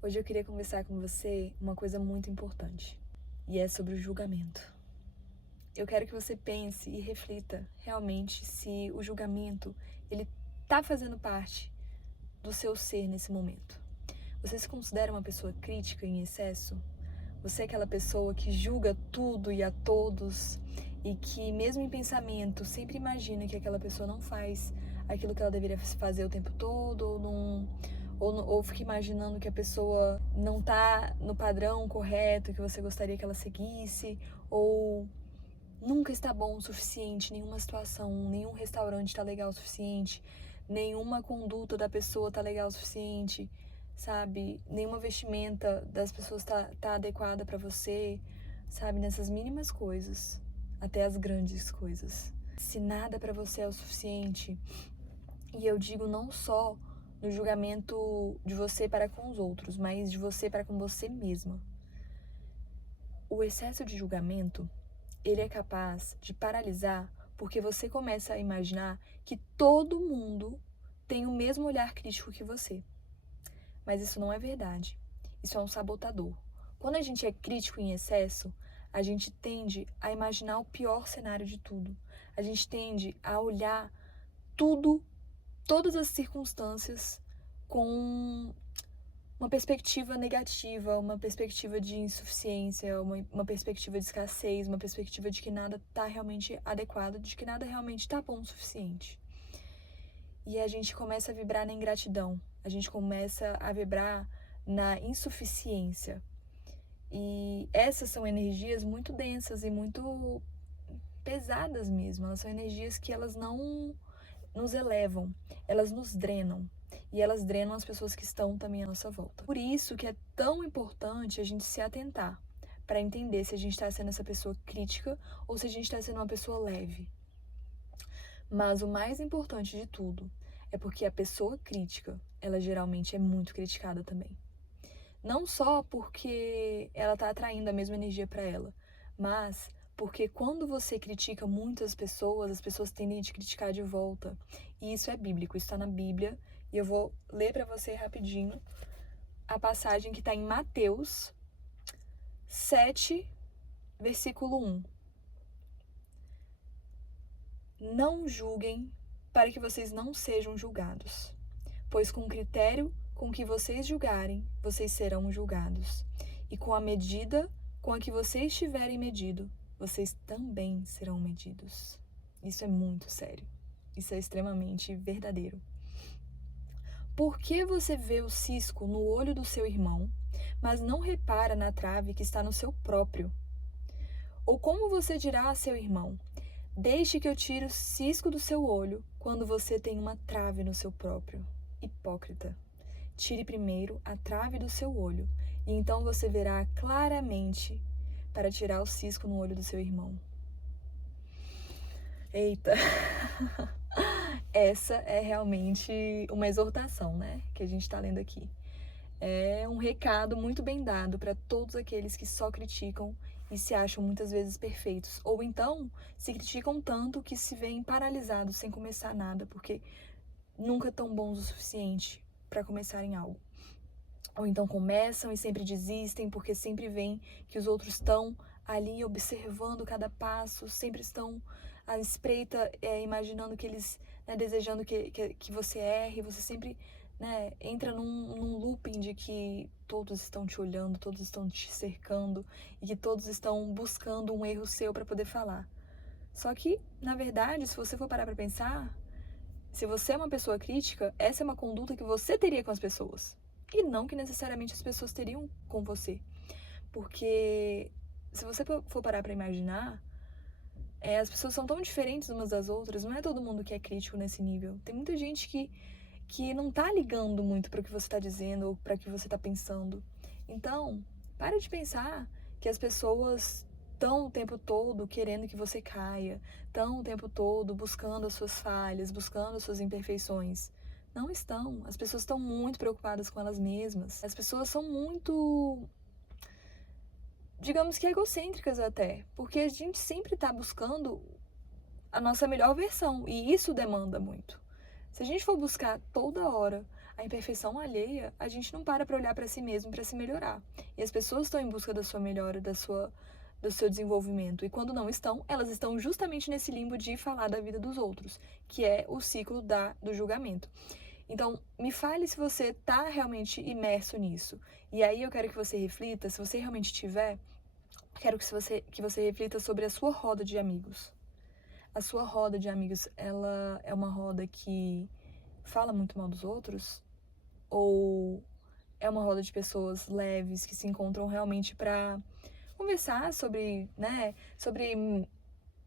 Hoje eu queria conversar com você uma coisa muito importante, e é sobre o julgamento. Eu quero que você pense e reflita realmente se o julgamento, ele tá fazendo parte do seu ser nesse momento. Você se considera uma pessoa crítica em excesso? Você é aquela pessoa que julga tudo e a todos e que, mesmo em pensamento, sempre imagina que aquela pessoa não faz aquilo que ela deveria fazer o tempo todo, ou não, ou fica imaginando que a pessoa não tá no padrão correto que você gostaria que ela seguisse, ou nunca está bom o suficiente, nenhuma situação, nenhum restaurante tá legal o suficiente, nenhuma conduta da pessoa tá legal o suficiente, sabe? Nenhuma vestimenta das pessoas tá adequada pra você, sabe? Nessas mínimas coisas, até as grandes coisas. Se nada pra você é o suficiente, e eu digo não só no julgamento de você para com os outros, mas de você para com você mesma. O excesso de julgamento, ele é capaz de paralisar porque você começa a imaginar que todo mundo tem o mesmo olhar crítico que você. Mas isso não é verdade. Isso é um sabotador. Quando a gente é crítico em excesso, a gente tende a imaginar o pior cenário de tudo. A gente tende a olhar tudo, todas as circunstâncias, com uma perspectiva negativa, uma perspectiva de insuficiência, uma perspectiva de escassez, uma perspectiva de que nada está realmente adequado, de que nada realmente está bom o suficiente. E a gente começa a vibrar na ingratidão, a gente começa a vibrar na insuficiência. E essas são energias muito densas e muito pesadas mesmo, elas são energias que elas não nos elevam, elas nos drenam. E elas drenam as pessoas que estão também à nossa volta. Por isso que é tão importante a gente se atentar para entender se a gente está sendo essa pessoa crítica ou se a gente está sendo uma pessoa leve. Mas o mais importante de tudo é porque a pessoa crítica, ela geralmente é muito criticada também. Não só porque ela está atraindo a mesma energia para ela, mas porque quando você critica muitas pessoas, as pessoas tendem a te criticar de volta. E isso é bíblico, isso está na Bíblia. E eu vou ler para você rapidinho a passagem que está em Mateus 7, versículo 1. Não julguem para que vocês não sejam julgados, pois com o critério com que vocês julgarem, vocês serão julgados. E com a medida com a que vocês tiverem medido, vocês também serão medidos. Isso é muito sério. Isso é extremamente verdadeiro. Por que você vê o cisco no olho do seu irmão, mas não repara na trave que está no seu próprio? Ou como você dirá a seu irmão: deixe que eu tire o cisco do seu olho, quando você tem uma trave no seu próprio? Hipócrita. Tire primeiro a trave do seu olho, e então você verá claramente para tirar o cisco no olho do seu irmão. Eita! Essa é realmente uma exortação, né? Que a gente está lendo aqui. É um recado muito bem dado para todos aqueles que só criticam e se acham muitas vezes perfeitos. Ou então se criticam tanto que se veem paralisados sem começar nada, porque nunca tão bons o suficiente para começarem algo. Ou então começam e sempre desistem porque sempre veem que os outros estão ali observando cada passo, sempre estão à espreita, imaginando que eles, desejando que você erre, você sempre, entra num looping de que todos estão te olhando, todos estão te cercando e que todos estão buscando um erro seu para poder falar. Só que, na verdade, se você for parar para pensar, se você é uma pessoa crítica, essa é uma conduta que você teria com as pessoas. E não que necessariamente as pessoas teriam com você. Porque se você for parar pra imaginar, as pessoas são tão diferentes umas das outras, não é todo mundo que é crítico nesse nível. Tem muita gente que não tá ligando muito para o que você tá dizendo ou para o que você tá pensando. Então, para de pensar que as pessoas estão o tempo todo querendo que você caia, estão o tempo todo buscando as suas falhas, buscando as suas imperfeições. Não estão. As pessoas estão muito preocupadas com elas mesmas. As pessoas são muito, digamos que egocêntricas até, porque a gente sempre está buscando a nossa melhor versão e isso demanda muito. Se a gente for buscar toda hora a imperfeição alheia, a gente não para olhar para si mesmo, para se melhorar. E as pessoas estão em busca da sua melhora, do seu desenvolvimento. E quando não estão, elas estão justamente nesse limbo de falar da vida dos outros, que é o ciclo do julgamento. Então, me fale se você está realmente imerso nisso. E aí eu quero que você reflita, se você realmente tiver, quero que você reflita sobre a sua roda de amigos. A sua roda de amigos, ela é uma roda que fala muito mal dos outros? Ou é uma roda de pessoas leves que se encontram realmente para conversar sobre, né, sobre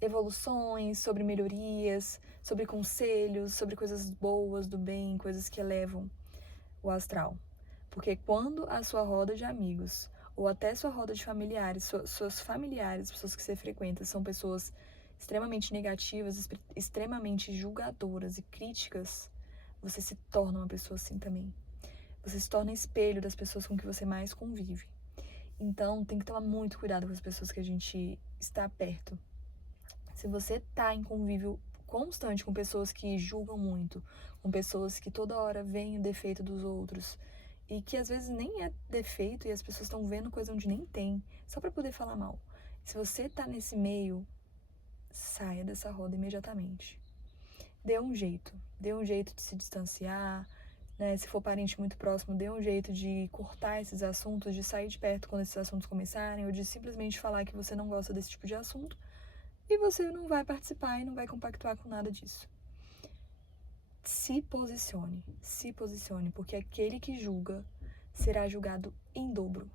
evoluções, sobre melhorias, sobre conselhos, sobre coisas boas do bem, coisas que elevam o astral? Porque quando a sua roda de amigos ou até sua roda de familiares, suas familiares, pessoas que você frequenta, são pessoas extremamente negativas, extremamente julgadoras e críticas, você se torna uma pessoa assim também. Você se torna espelho das pessoas com que você mais convive. Então, tem que tomar muito cuidado com as pessoas que a gente está perto. Se você está em convívio constante com pessoas que julgam muito, com pessoas que toda hora veem o defeito dos outros, e que às vezes nem é defeito e as pessoas estão vendo coisa onde nem tem, só para poder falar mal. Se você está nesse meio, saia dessa roda imediatamente. Dê um jeito de se distanciar, né? Se for parente muito próximo, dê um jeito de cortar esses assuntos, de sair de perto quando esses assuntos começarem, ou de simplesmente falar que você não gosta desse tipo de assunto, e você não vai participar e não vai compactuar com nada disso. Se posicione, porque aquele que julga será julgado em dobro,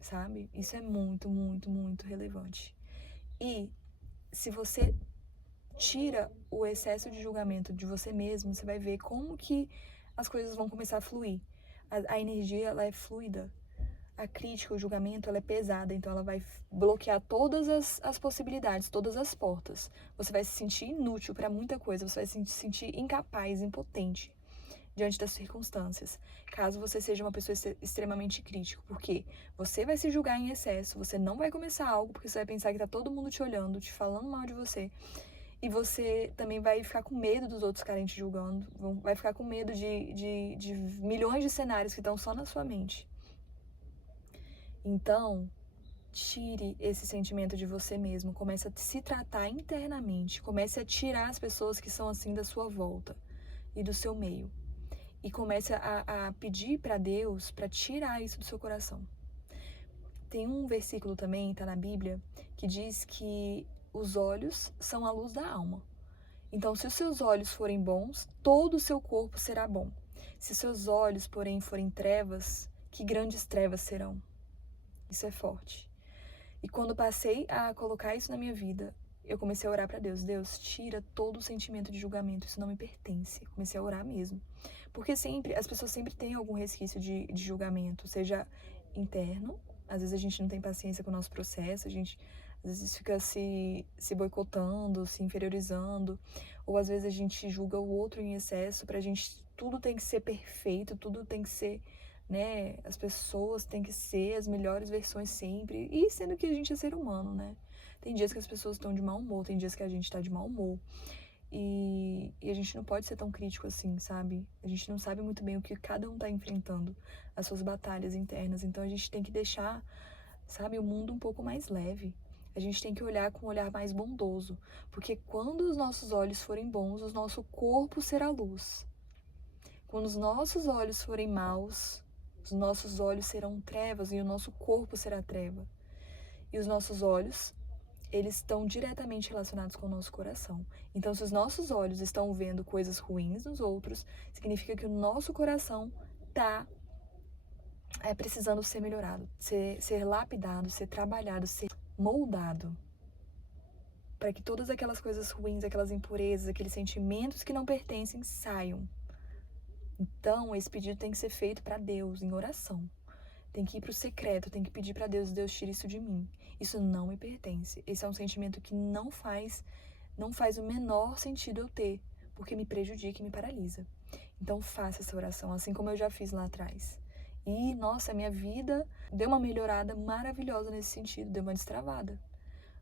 sabe? Isso é muito, muito, muito relevante. E se você tira o excesso de julgamento de você mesmo, você vai ver como que as coisas vão começar a fluir. A energia, ela é fluida. A crítica, o julgamento, ela é pesada, então ela vai bloquear todas as possibilidades, todas as portas. Você vai se sentir inútil para muita coisa, você vai se sentir incapaz, impotente diante das circunstâncias, caso você seja uma pessoa extremamente crítica, porque você vai se julgar em excesso, você não vai começar algo porque você vai pensar que tá todo mundo te olhando, te falando mal de você, e você também vai ficar com medo dos outros ficarem te julgando, vai ficar com medo de milhões de cenários que estão só na sua mente. Então, tire esse sentimento de você mesmo, comece a se tratar internamente, comece a tirar as pessoas que são assim da sua volta e do seu meio. E comece a pedir para Deus para tirar isso do seu coração. Tem um versículo também, está na Bíblia, que diz que os olhos são a luz da alma. Então, se os seus olhos forem bons, todo o seu corpo será bom. Se seus olhos, porém, forem trevas, que grandes trevas serão. Isso é forte. E quando passei a colocar isso na minha vida, eu comecei a orar para Deus. Deus, tira todo o sentimento de julgamento, isso não me pertence. Comecei a orar mesmo. Porque as pessoas sempre têm algum resquício de julgamento, seja interno, às vezes a gente não tem paciência com o nosso processo, a gente às vezes fica se boicotando, se inferiorizando, ou às vezes a gente julga o outro em excesso, pra gente tudo tem que ser perfeito, tudo tem que ser, né, as pessoas têm que ser as melhores versões sempre, e sendo que a gente é ser humano, né? Tem dias que as pessoas estão de mau humor, tem dias que a gente tá de mau humor. E a gente não pode ser tão crítico assim, sabe? A gente não sabe muito bem o que cada um tá enfrentando, as suas batalhas internas. Então a gente tem que deixar, sabe, o mundo um pouco mais leve. A gente tem que olhar com um olhar mais bondoso. Porque quando os nossos olhos forem bons, o nosso corpo será luz. Quando os nossos olhos forem maus, os nossos olhos serão trevas e o nosso corpo será treva. E os nossos olhos, eles estão diretamente relacionados com o nosso coração. Então, se os nossos olhos estão vendo coisas ruins nos outros, significa que o nosso coração está precisando ser melhorado, ser lapidado, ser trabalhado, ser moldado, para que todas aquelas coisas ruins, aquelas impurezas, aqueles sentimentos que não pertencem saiam. Então, esse pedido tem que ser feito para Deus, em oração. Tem que ir para o secreto, tem que pedir para Deus, Deus, tira isso de mim. Isso não me pertence. Esse é um sentimento que não faz o menor sentido eu ter, porque me prejudica e me paralisa. Então faça essa oração, assim como eu já fiz lá atrás. E, nossa, a minha vida deu uma melhorada maravilhosa nesse sentido, deu uma destravada.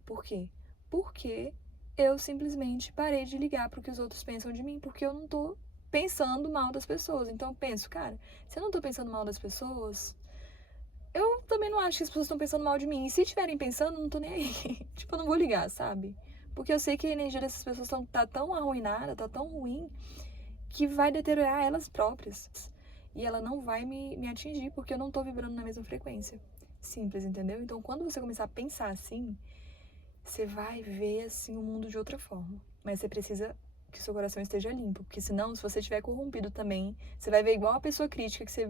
Por quê? Porque eu simplesmente parei de ligar para o que os outros pensam de mim, porque eu não tô pensando mal das pessoas. Então eu penso, cara, se eu não tô pensando mal das pessoas, eu também não acho que as pessoas estão pensando mal de mim. E se estiverem pensando, não tô nem aí. Tipo, eu não vou ligar, sabe? Porque eu sei que a energia dessas pessoas tá tão arruinada, tá tão ruim, que vai deteriorar elas próprias. E ela não vai me atingir, porque eu não tô vibrando na mesma frequência. Simples, entendeu? Então, quando você começar a pensar assim, você vai ver, assim, o mundo de outra forma. Mas você precisa que seu coração esteja limpo, porque senão, se você estiver corrompido também, você vai ver igual a pessoa crítica que você,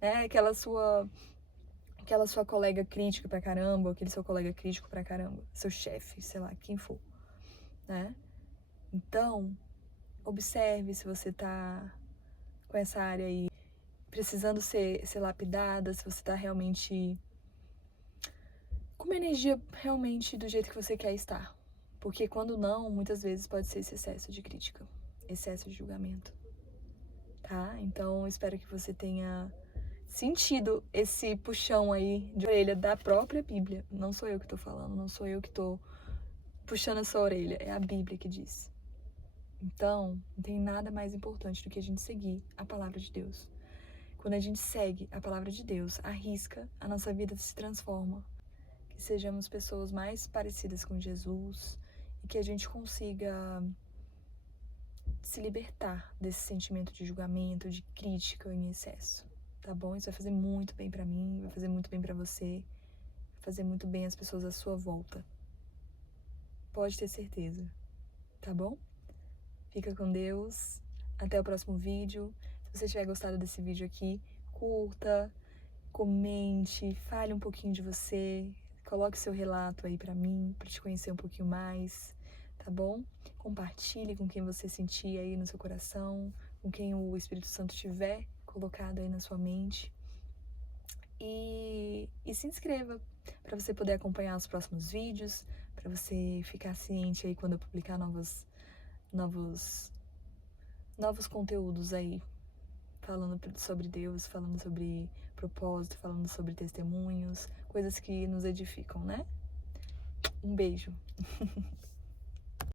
né, aquela sua colega crítica pra caramba, aquele seu colega crítico pra caramba, seu chefe, sei lá, quem for, né? Então, observe se você tá com essa área aí precisando ser lapidada, se você tá realmente com uma energia realmente do jeito que você quer estar. Porque quando não, muitas vezes pode ser esse excesso de crítica, excesso de julgamento, tá? Então, espero que você tenha sentido esse puxão aí de orelha da própria Bíblia. Não sou eu que tô falando, não sou eu que tô puxando a sua orelha, é a Bíblia que diz. Então, não tem nada mais importante do que a gente seguir a palavra de Deus. Quando a gente segue a palavra de Deus, arrisca, a nossa vida se transforma. Que sejamos pessoas mais parecidas com Jesus e que a gente consiga se libertar desse sentimento de julgamento, de crítica em excesso. Tá bom? Isso vai fazer muito bem pra mim, vai fazer muito bem pra você, vai fazer muito bem às pessoas à sua volta. Pode ter certeza. Tá bom? Fica com Deus. Até o próximo vídeo. Se você tiver gostado desse vídeo aqui, curta, comente, fale um pouquinho de você, coloque seu relato aí pra mim, pra te conhecer um pouquinho mais, tá bom? Compartilhe com quem você sentir aí no seu coração, com quem o Espírito Santo tiver colocado aí na sua mente. E se inscreva para você poder acompanhar os próximos vídeos, para você ficar ciente aí quando eu publicar novos conteúdos aí, falando sobre Deus, falando sobre propósito, falando sobre testemunhos, coisas que nos edificam, né? Um beijo.